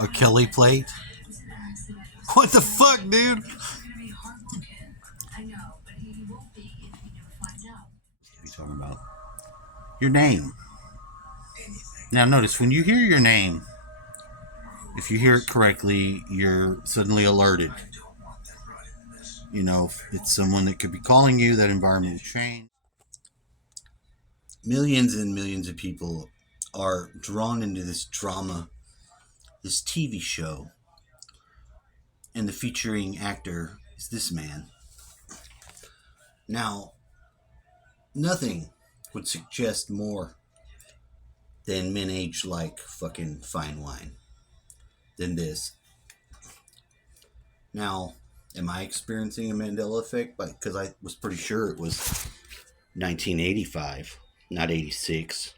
A Kelly plate? What the fuck, dude? What are you talking about? Your name. Now, notice when you hear your name, if you hear it correctly, you're suddenly alerted. You know, if it's someone that could be calling you, that environment will change. Millions and millions of people are drawn into this drama, this TV show, and the featuring actor is this man. Now, nothing would suggest more than men age like fucking fine wine than this. Now, am I experiencing a Mandela effect? Because I was pretty sure it was 1985, not 86.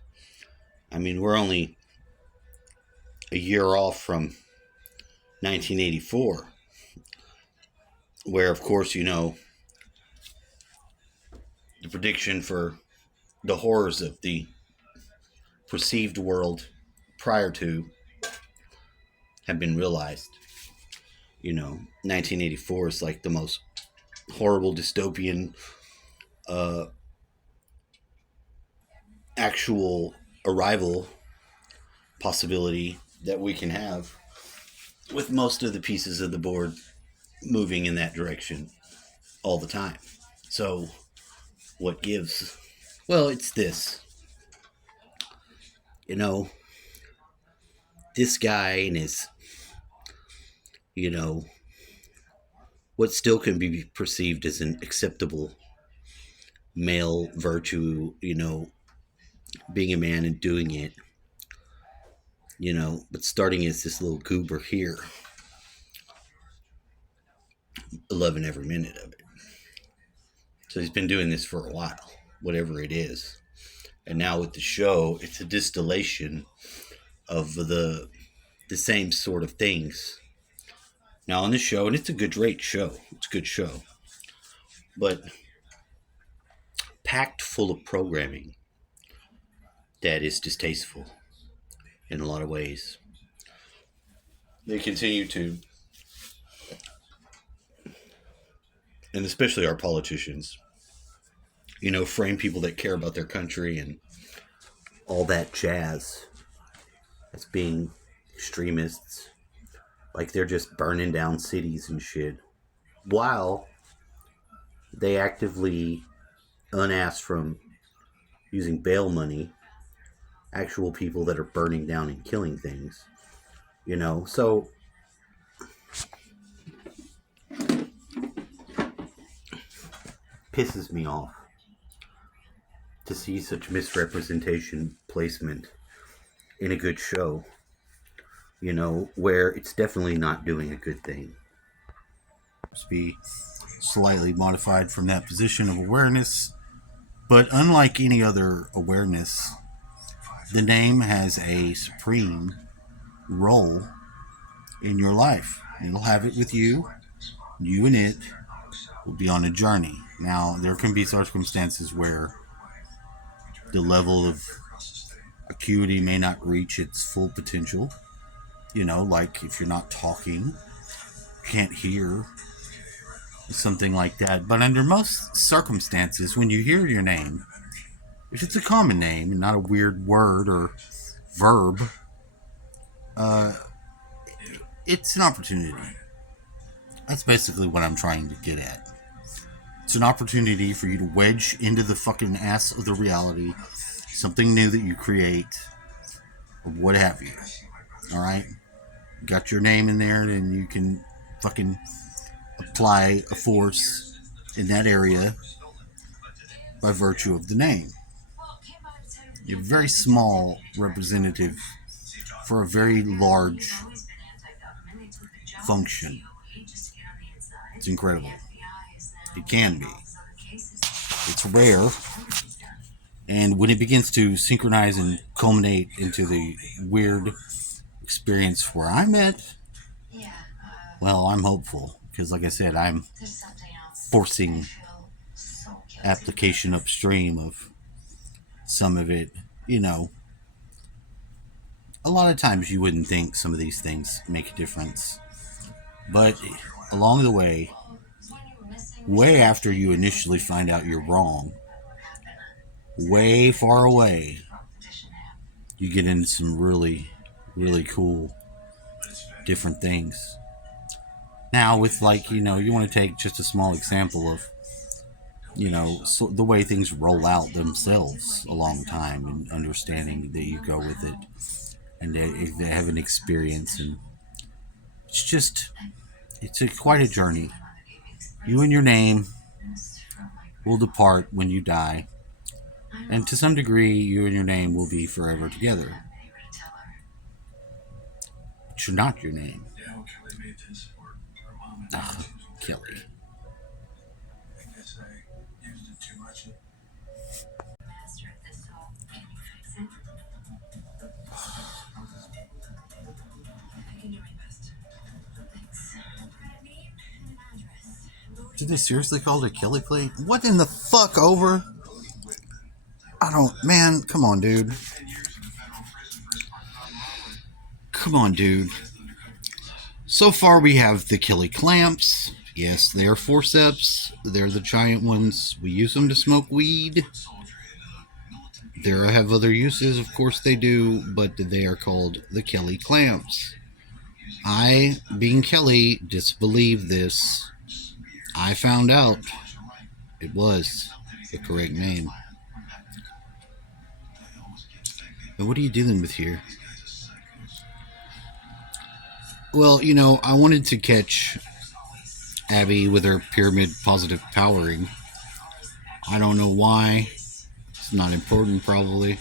I mean, we're only a year off from 1984, where, of course, you know, the prediction for the horrors of the perceived world prior to have been realized. You know, 1984 is like the most horrible dystopian actual arrival possibility that we can have, with most of the pieces of the board moving in that direction all the time. So, what gives? Well, it's this. You know, this guy and his, you know, what still can be perceived as an acceptable male virtue, you know, being a man and doing it, you know, but starting as this little goober here, loving every minute of it. So he's been doing this for a while, whatever it is. And now with the show, it's a distillation of the same sort of things. Now on the show, and it's a great show. It's a good show. But packed full of programming that is distasteful in a lot of ways. They continue to, and especially our politicians, you know, frame people that care about their country and all that jazz as being extremists. Like they're just burning down cities and shit. While they actively, unasked from using bail money, actual people that are burning down and killing things. You know, so pisses me off to see such misrepresentation placement in a good show, you know, where it's definitely not doing a good thing. To be slightly modified from that position of awareness, but unlike any other awareness, the name has a supreme role in your life. It'll have it with you. You and it will be on a journey. Now, there can be circumstances where the level of acuity may not reach its full potential. You know, like if you're not talking, can't hear, something like that. But under most circumstances, when you hear your name, if it's a common name and not a weird word or verb, it's an opportunity. That's basically what I'm trying to get at. It's an opportunity for you to wedge into the fucking ass of the reality something new that you create, or what have you. Alright? Got your name in there, and you can fucking apply a force in that area by virtue of the name. You're a very small representative for a very large function. It's incredible. It can be. It's rare. And when it begins to synchronize and culminate into the weird experience where I'm at, well, I'm hopeful. Because like I said, I'm forcing application upstream of some of it, you know, a lot of times you wouldn't think some of these things make a difference. But along the way, way after you initially find out you're wrong, way far away, you get into some really, really cool different things. Now, with like, you want to take just a small example of, so the way things roll out themselves a long time and understanding that you go with it and they have an experience. And it's just, quite a journey. You and your name will depart when you die. And to some degree, you and your name will be forever together. But you're not your name. Ugh, Kelly. Did they seriously call it a Kelly plate? What in the fuck over? I don't, man, come on, dude. Come on, dude. So far we have the Kelly clamps. Yes, they are forceps. They're the giant ones. We use them to smoke weed. They have other uses, of course they do, but they are called the Kelly clamps. I, being Kelly, disbelieved this. I found out it was the correct name. But what are you dealing with here? Well, I wanted to catch Abby with her pyramid positive powering. I don't know why. It's not important, probably.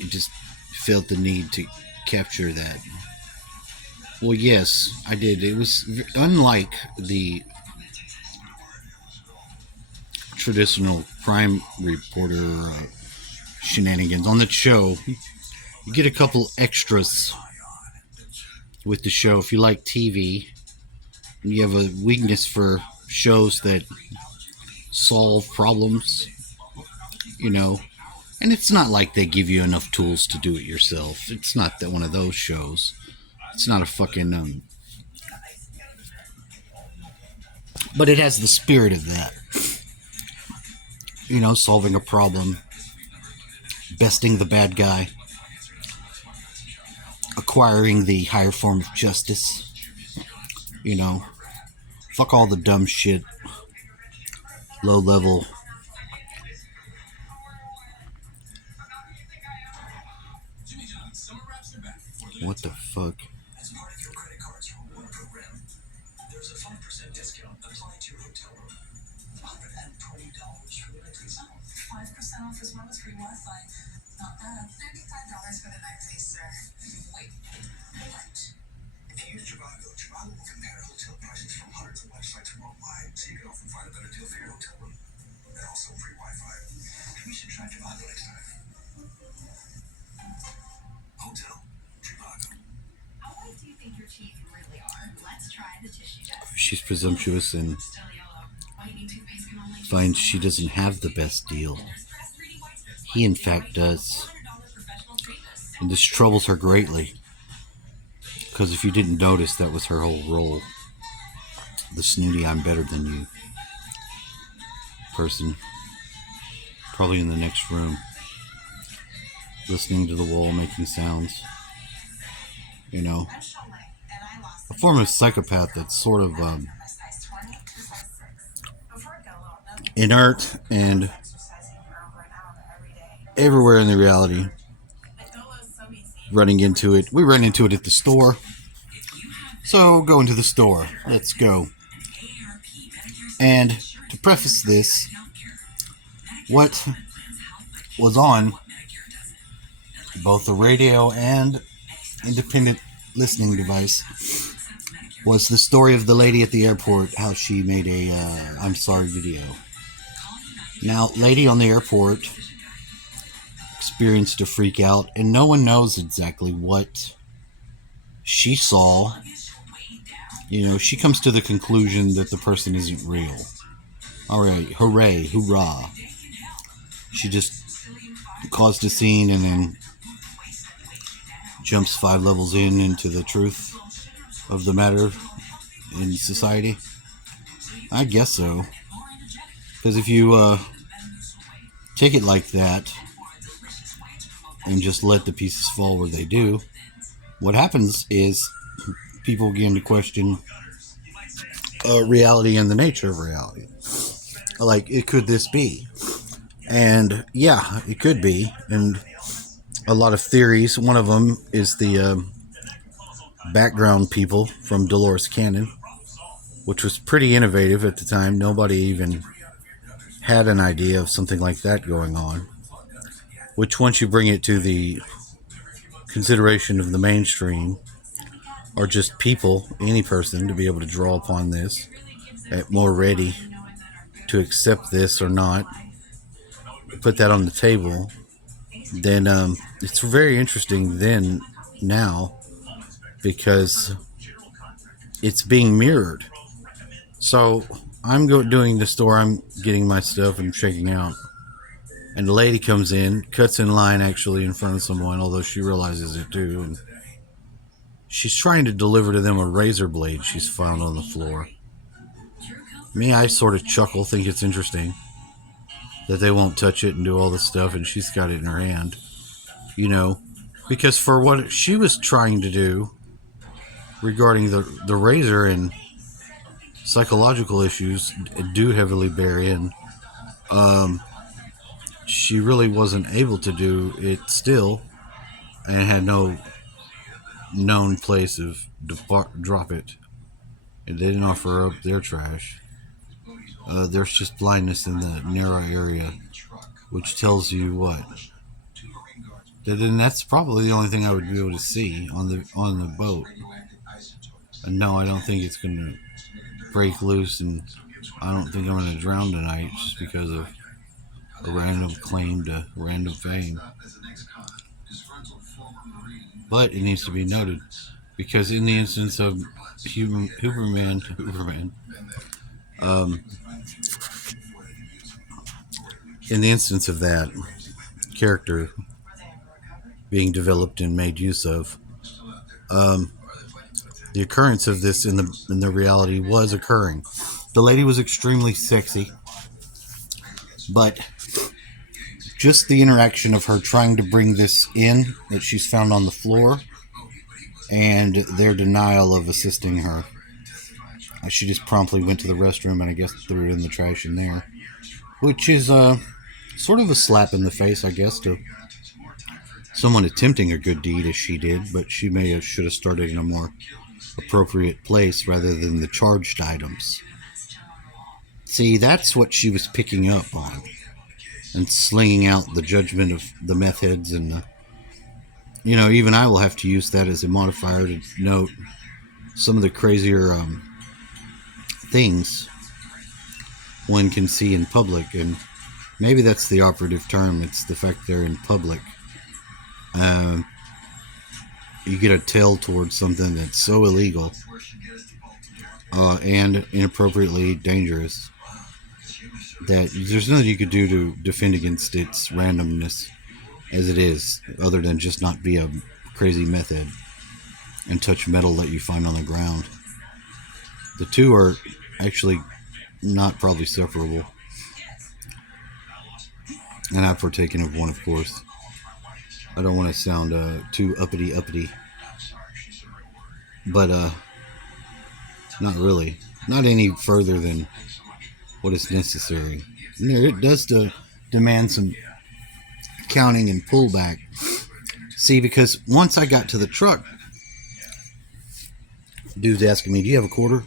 I just felt the need to capture that. Well, yes, I did. It was unlike the traditional crime reporter shenanigans on the show. You get a couple extras with the show. If you like TV and you have a weakness for shows that solve problems, and it's not like they give you enough tools to do it yourself. It's not that one of those shows. It's not a fucking but it has the spirit of that. Solving a problem, besting the bad guy, acquiring the higher form of justice. Fuck all the dumb shit, low level. What the fuck? There's a 5% discount applied to your hotel room. $120 for the night itself. 5% off as well as free Wi-Fi. Not bad. $35 for the night, please, sir. Wait. What? If you use Trivago, Trivago will compare hotel prices from hundreds of websites worldwide, so you can often find a better deal for your hotel room. And also free Wi-Fi. We should try Trivago next time. Hotel Trivago. How white do you think your teeth really are? Let's try the tissue test. She's presumptuous and finds she doesn't have the best deal. He, in fact, does. And this troubles her greatly. Because if you didn't notice, that was her whole role. The snooty I'm better than you person. Probably in the next room. Listening to the wall making sounds. A form of psychopath that's sort of inert and everywhere in the reality. Running into it. We ran into it at the store. So go into the store. Let's go. And to preface this, what was on both the radio and independent listening device was the story of the lady at the airport, how she made a I'm sorry video. Now, lady on the airport experienced a freak out, and no one knows exactly what she saw. She comes to the conclusion that the person isn't real. Alright, hooray, hoorah. She just caused a scene and then jumps 5 levels into the truth of the matter in society? I guess so. Because if you take it like that and just let the pieces fall where they do, what happens is people begin to question reality and the nature of reality. Like, could this be? And yeah, it could be. And a lot of theories. One of them is the background people from Dolores Cannon, which was pretty innovative at the time. Nobody even had an idea of something like that going on. Which, once you bring it to the consideration of the mainstream, or just people, any person, to be able to draw upon this, more ready to accept this or not, put that on the table, then it's very interesting then, now, because it's being mirrored. So I'm doing the store, I'm getting my stuff and checking out. And the lady comes in, cuts in line actually in front of someone, although she realizes it too. And she's trying to deliver to them a razor blade she's found on the floor. Me, I sort of chuckle, think it's interesting that they won't touch it and do all this stuff, and she's got it in her hand. You know, because for what she was trying to do regarding the razor and psychological issues do heavily bear in. She really wasn't able to do it still, and had no known place of drop it. And they didn't offer up their trash. There's just blindness in the narrow area, which tells you what. Then that's probably the only thing I would be able to see on the boat. And no, I don't think it's going to break loose, and I don't think I'm going to drown tonight just because of a random claim to random fame. But it needs to be noted, because in the instance of Huberman, in the instance of that character being developed and made use of, the occurrence of this in the reality was occurring. The lady was extremely sexy, but just the interaction of her trying to bring this in that she's found on the floor, and their denial of assisting her. She just promptly went to the restroom and I guess threw it in the trash in there, which is sort of a slap in the face, I guess, to someone attempting a good deed as she did, but she should have started in a more appropriate place rather than the charged items. See, that's what she was picking up on, and slinging out the judgment of the meth heads. And even I will have to use that as a modifier to note some of the crazier things one can see in public. And maybe that's the operative term. It's the fact they're in public. You get a tail towards something that's so illegal and inappropriately dangerous that there's nothing you could do to defend against its randomness as it is, other than just not be a crazy meth head and touch metal that you find on the ground. The two are actually not probably separable. And I've partaken of one, of course. I don't want to sound too uppity, but not really. Not any further than what is necessary. It does demand some accounting and pullback. See, because once I got to the truck, dude's asking me, "Do you have a quarter?"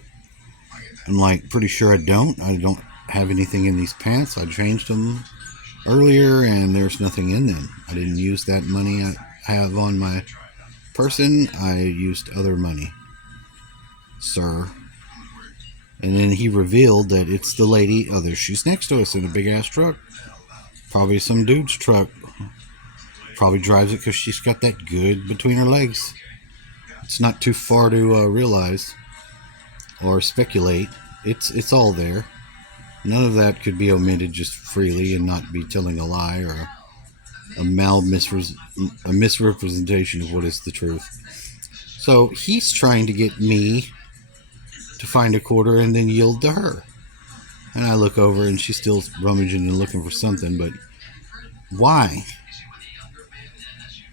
I'm like, "Pretty sure I don't. I don't have anything in these pants. I changed them earlier and there's nothing in them. I didn't use that money I have on my person. I used other money, sir." And then he revealed that it's the lady. She's next to us in a big ass truck. Probably some dude's truck. Probably drives it because she's got that good between her legs. It's not too far to realize or speculate. It's all there. None of that could be omitted just freely and not be telling a lie or a misrepresentation of what is the truth. So he's trying to get me to find a quarter and then yield to her. And I look over and she's still rummaging and looking for something, but why?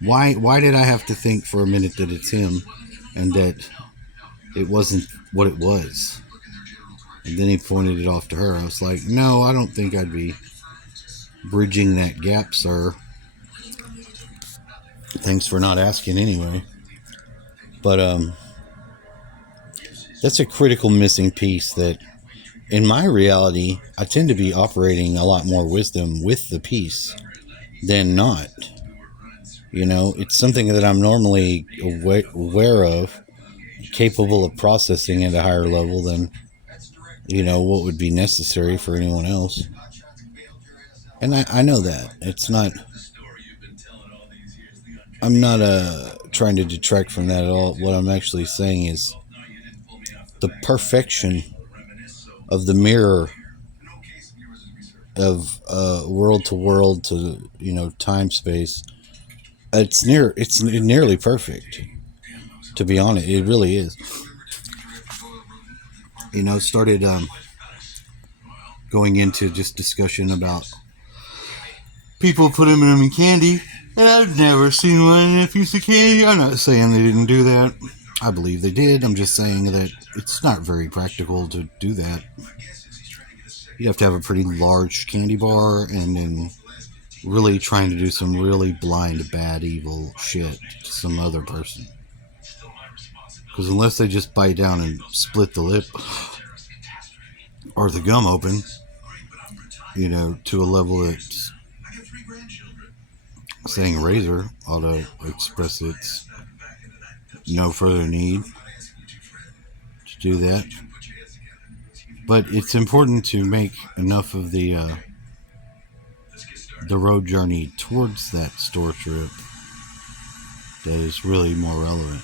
Why did I have to think for a minute that it's him and that it wasn't what it was? And then he pointed it off to her. I was like, no, I don't think I'd be bridging that gap, sir. Thanks for not asking anyway. But that's a critical missing piece that in my reality, I tend to be operating a lot more wisdom with the piece than not. You know, it's something that I'm normally aware of, capable of processing at a higher level than, what would be necessary for anyone else. And I know that. I'm not trying to detract from that at all. What I'm actually saying is the perfection of the mirror of world to world to, time space. It's nearly perfect, to be honest. It really is. Started going into just discussion about people putting them in candy, and I've never seen one in a piece of candy. I'm not saying they didn't do that. I believe they did. I'm just saying that it's not very practical to do that. You have to have a pretty large candy bar and then really trying to do some really blind, bad, evil shit to some other person. Because unless they just bite down and split the lip or the gum open, to a level that's saying razor ought to express its no further need to do that. But it's important to make enough of the road journey towards that store trip that is really more relevant.